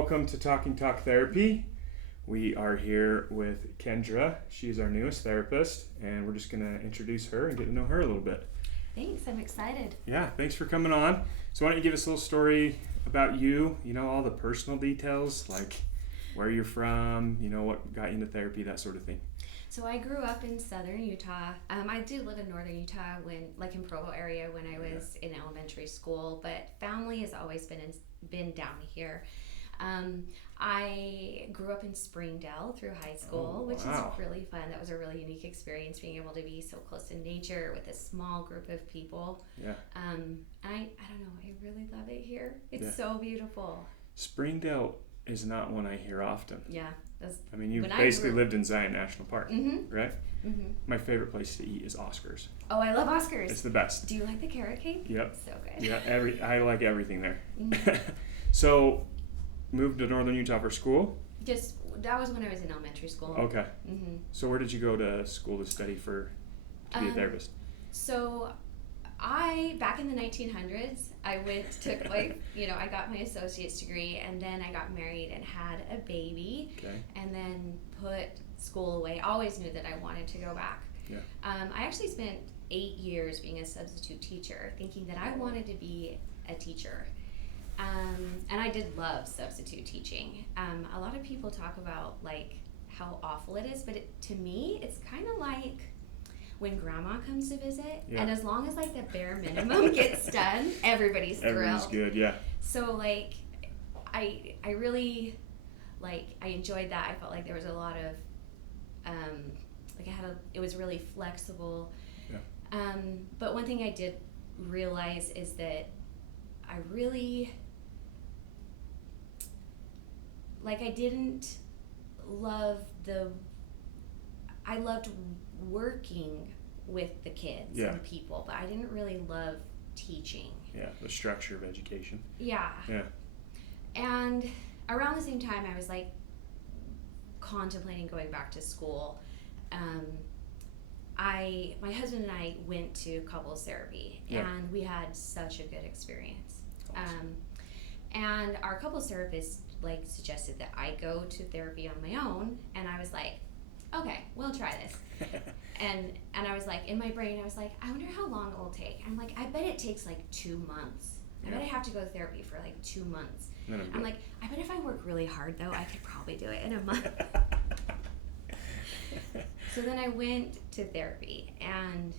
Welcome to Talking Talk Therapy. We are here with Kendra. She's our newest therapist, and we're just going to introduce her and get to know her a little bit. Thanks, I'm excited. Yeah, thanks for coming on. So why don't you give us a little story about you, all the personal details, like where you're from, what got you into therapy, that sort of thing. So I grew up in southern Utah. I did live in northern Utah in Provo area when I was in elementary school, but family has always been down here. I grew up in Springdale through high school, which is really fun. That was a really unique experience, being able to be so close to nature with a small group of people. Yeah. I don't know, I really love it here. It's so beautiful. Springdale is not one I hear often. Yeah. You basically lived in Zion National Park, right? Mm-hmm. My favorite place to eat is Oscars. Oh, I love Oscars. It's the best. Do you like the carrot cake? Yep. So good. Yeah, I like everything there. Mm-hmm. So, moved to northern Utah for school? That was when I was in elementary school. Okay. Mm-hmm. So where did you go to school to study to be a therapist? So back in the 1900s, I I got my associate's degree, and then I got married and had a baby. Okay. And then put school away. Always knew that I wanted to go back. Yeah. I actually spent 8 years being a substitute teacher, thinking that I wanted to be a teacher. And I did love substitute teaching. A lot of people talk about how awful it is, but to me, it's kind of like when grandma comes to visit, and as long as the bare minimum gets done, everybody's thrilled. Everybody's good, yeah. So I really I enjoyed that. I felt like there was a lot of it was really flexible. Yeah. But one thing I did realize is that I really I didn't love I loved working with the kids and people, but I didn't really love teaching. Yeah, the structure of education. Yeah. Yeah. And around the same time, I was contemplating going back to school. My husband and I went to couples therapy, and we had such a good experience. Awesome. And our couples therapist suggested that I go to therapy on my own, and I was like, okay, we'll try this. and I was in my brain, I was like, I wonder how long it will take. I'm I bet it takes 2 months. I bet I have to go to therapy for 2 months. I'm I bet if I work really hard though, I could probably do it in a month. So then I went to therapy and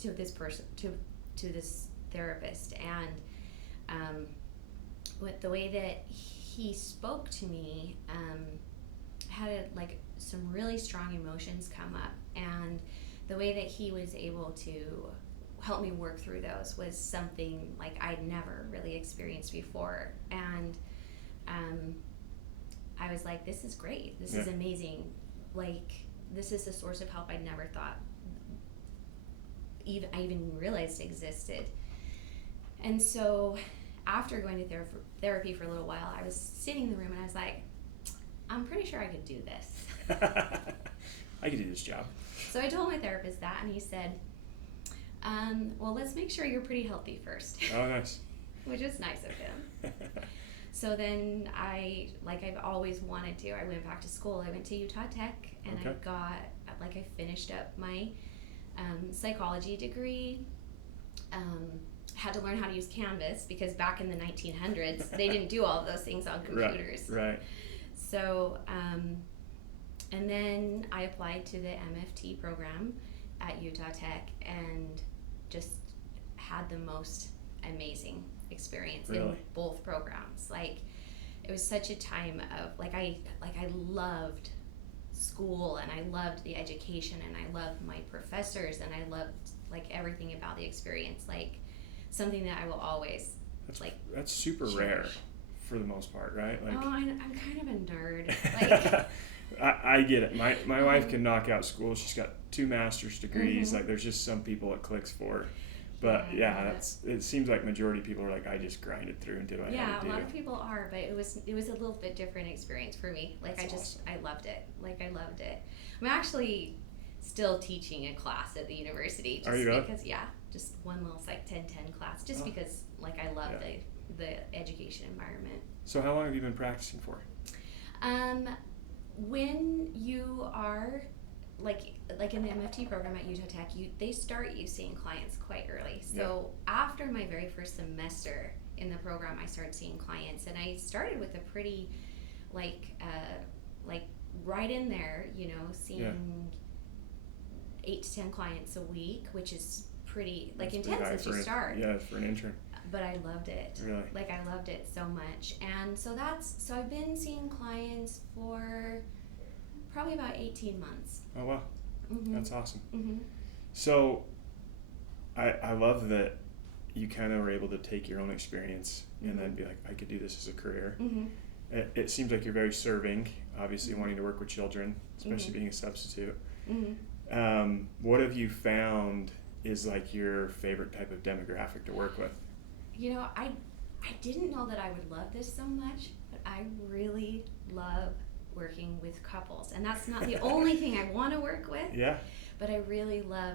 to this therapist, and with the way that he spoke to me, had some really strong emotions come up, and the way that he was able to help me work through those was something I'd never really experienced before. And I was this is great, this is amazing, this is a source of help I never thought I even realized existed. And so after going to therapy for a little while, I was sitting in the room and I was I'm pretty sure I could do this. I could do this job. So I told my therapist that, and he said, well, let's make sure you're pretty healthy first. Oh, nice. Which is nice of him. So then I've always wanted to, I went back to school. I went to Utah Tech, and I finished up my psychology degree. Had to learn how to use Canvas, because back in the 1900s, they didn't do all of those things on computers. Right. So, and then I applied to the AMFT program at Utah Tech, and just had the most amazing experience in both programs. It was such a time of I loved school, and I loved the education, and I loved my professors, and I loved everything about the experience. Something that I will always that's super cherish. Rare for the most part, right? I'm kind of a nerd. I get it. My wife can knock out school. She's got 2 master's degrees. There's just some people it clicks for. But it seems like majority of people are I just grinded through and did what I had to do. Yeah, a lot of people are, but it was a little bit different experience for me. Awesome. I loved it. I loved it. I'm actually still teaching a class at the university. Are you really? Because, just one little 10-10 class, just because I love the education environment. So how long have you been practicing for? When you are like in the MFT program at Utah Tech, they start you seeing clients quite early. So after my very first semester in the program, I started seeing clients, and I started with a pretty like right in there, seeing 8 to 10 clients a week, which is pretty intense as you start. Yeah, for an intern. But I loved it. Really? I loved it so much. And so I've been seeing clients for probably about 18 months. Oh, wow. Mm-hmm. That's awesome. Mm-hmm. So I love that you kind of were able to take your own experience and then be like, I could do this as a career. Mm-hmm. It seems like you're very serving, obviously wanting to work with children, especially being a substitute. Mm-hmm. What have you found is like your favorite type of demographic to work with? I didn't know that I would love this so much, but I really love working with couples. And that's not the only thing I want to work with. Yeah. But I really love,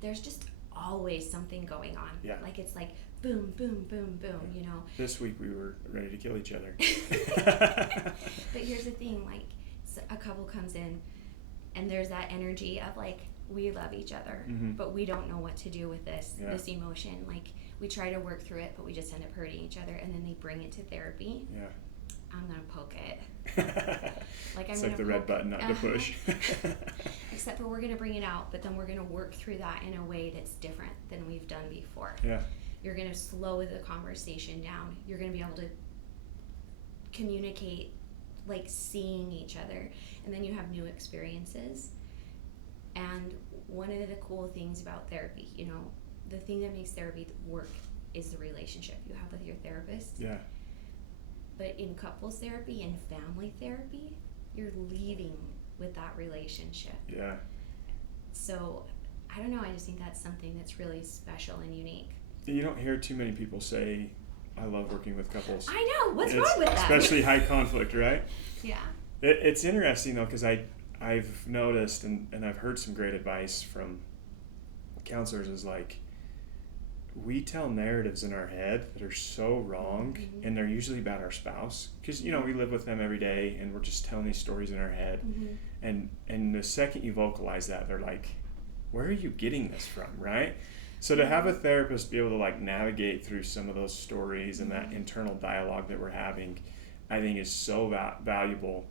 there's just always something going on. Yeah. Like it's like boom, boom, boom, boom, This week we were ready to kill each other. But here's the thing, like a couple comes in and there's that energy of like, we love each other, but we don't know what to do with this emotion. Like we try to work through it, but we just end up hurting each other, and then they bring it to therapy. Yeah. I'm gonna poke it. It's like the red button not to push. Except for we're gonna bring it out, but then we're gonna work through that in a way that's different than we've done before. Yeah. You're gonna slow the conversation down. You're gonna be able to communicate, like seeing each other, and then you have new experiences. And one of the cool things about therapy, the thing that makes therapy work is the relationship you have with your therapist. Yeah. But in couples therapy and family therapy, you're leading with that relationship. Yeah. So, I don't know, I just think that's something that's really special and unique. You don't hear too many people say, I love working with couples. I know, what's wrong with that? Especially high conflict, right? Yeah. It's interesting though, because I've noticed and I've heard some great advice from counselors is like, we tell narratives in our head that are so wrong, and they're usually about our spouse, because we live with them every day and we're just telling these stories in our head, and the second you vocalize that, they're like, where are you getting this from, right? So to have a therapist be able to like navigate through some of those stories and that internal dialogue that we're having, I think is so valuable.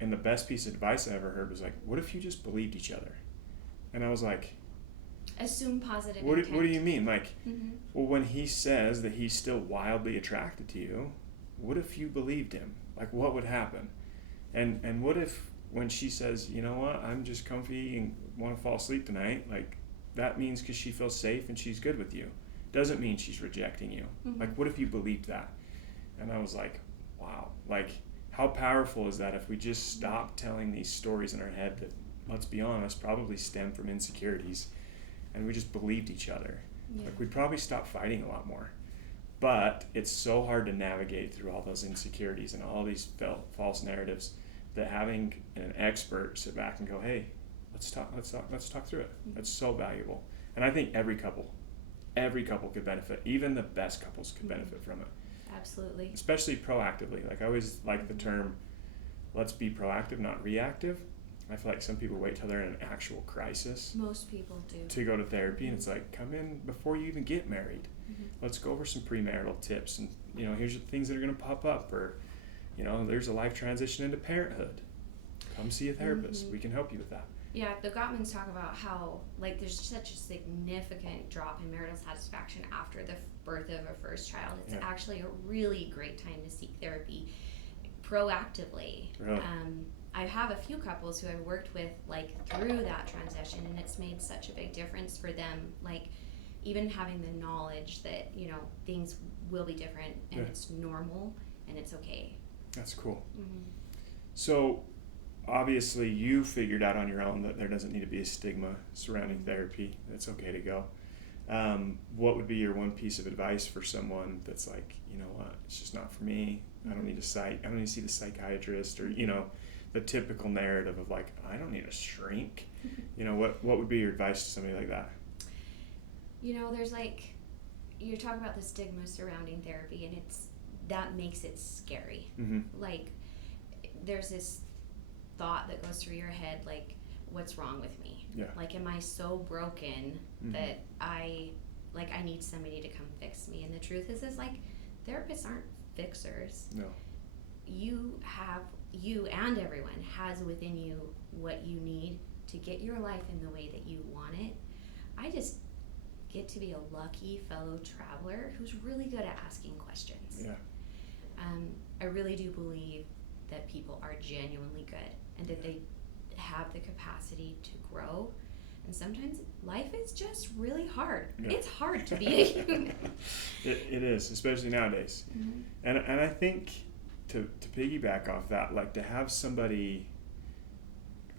And the best piece of advice I ever heard was like, what if you just believed each other? And I was like, assume positive what intent. do you mean? Like, well, when he says that he's still wildly attracted to you, what if you believed him? Like, what would happen? And what if when she says, you know what, I'm just comfy and want to fall asleep tonight, like, that means because she feels safe and she's good with you. Doesn't mean she's rejecting you. Like, what if you believed that? And I was like, wow. Like, how powerful is that if we just stop telling these stories in our head that, let's be honest, probably stem from insecurities, and we just believed each other. Yeah. Like, we'd probably stop fighting a lot more. But it's so hard to navigate through all those insecurities and all these false narratives that having an expert sit back and go, hey, let's talk through it. That's so valuable. And I think every couple could benefit. Even the best couples could benefit from it. Absolutely. Especially proactively. Like, I always like the term, let's be proactive, not reactive. I feel like some people wait till they're in an actual crisis. Most people do. To go to therapy, and it's like, come in before you even get married. Let's go over some premarital tips, and here's the things that are going to pop up, or there's a life transition into parenthood. Come see a therapist. We can help you with that. Yeah, the Gottmans talk about how there's such a significant drop in marital satisfaction after the birth of a first child. It's actually a really great time to seek therapy proactively. Really? I have a few couples who I've worked with through that transition, and it's made such a big difference for them. Even having the knowledge that things will be different and it's normal and it's okay. That's cool. So obviously you figured out on your own that there doesn't need to be a stigma surrounding therapy. It's okay to go. What would be your one piece of advice for someone that's like, you know what, it's just not for me. I don't need to see the psychiatrist, or the typical narrative of like, I don't need a shrink. What would be your advice to somebody like that? There's you're talking about the stigma surrounding therapy, and that makes it scary. Like, there's this thought that goes through your head, like, what's wrong with me? Like, am I so broken that I need somebody to come fix me? And the truth is like, therapists aren't fixers. No. You and everyone has within you what you need to get your life in the way that you want it. I just get to be a lucky fellow traveler who's really good at asking questions. I really do believe that people are genuinely good, and that they have the capacity to grow. And sometimes life is just really hard. It's hard to be a human. It is, especially nowadays. And I think to piggyback off that, like, to have somebody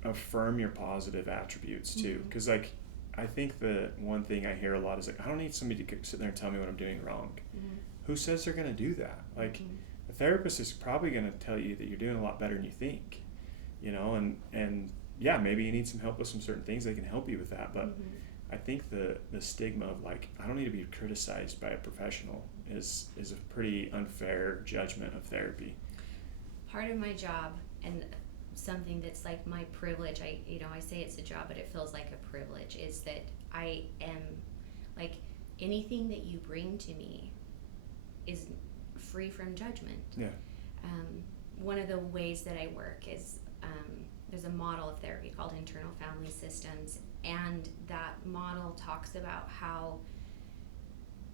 affirm your positive attributes too, because like, I think the one thing I hear a lot is like, I don't need somebody to sit there and tell me what I'm doing wrong. Who says they're going to do that? Like, a therapist is probably going to tell you that you're doing a lot better than you think, you know, and yeah, maybe you need some help with some certain things. They can help you with that. But I think the stigma of like, I don't need to be criticized by a professional is a pretty unfair judgment of therapy. Part of my job, and something that's like my privilege, I say it's a job, but it feels like a privilege, is that I am, like, anything that you bring to me is free from judgment. One of the ways that I work is, there's a model of therapy called internal family systems, and that model talks about how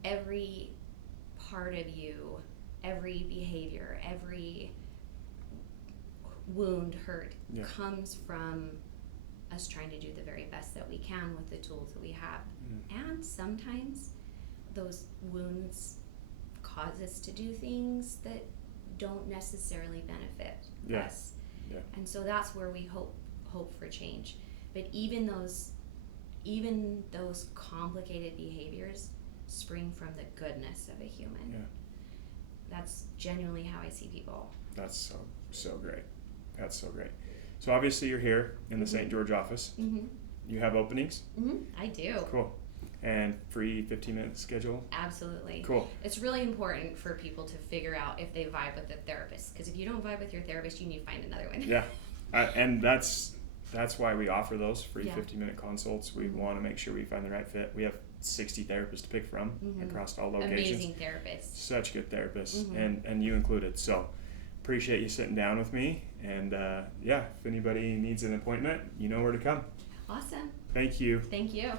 every part of you, every behavior, every wound, hurt, comes from us trying to do the very best that we can with the tools that we have. And sometimes those wounds cause us to do things that don't necessarily benefit us. And so that's where we hope for change. But even those complicated behaviors spring from the goodness of a human. That's genuinely how I see people. That's so great. That's so great. So obviously you're here in the St. George office. You have openings? I do. Cool. And free 15-minute schedule? Absolutely. Cool. It's really important for people to figure out if they vibe with a therapist, because if you don't vibe with your therapist, you need to find another one. And that's why we offer those free 15-minute consults. We want to make sure we find the right fit. We have 60 therapists to pick from across all locations. Amazing therapists. Such good therapists, and you included. So appreciate you sitting down with me. And if anybody needs an appointment, you know where to come. Awesome. Thank you. Thank you.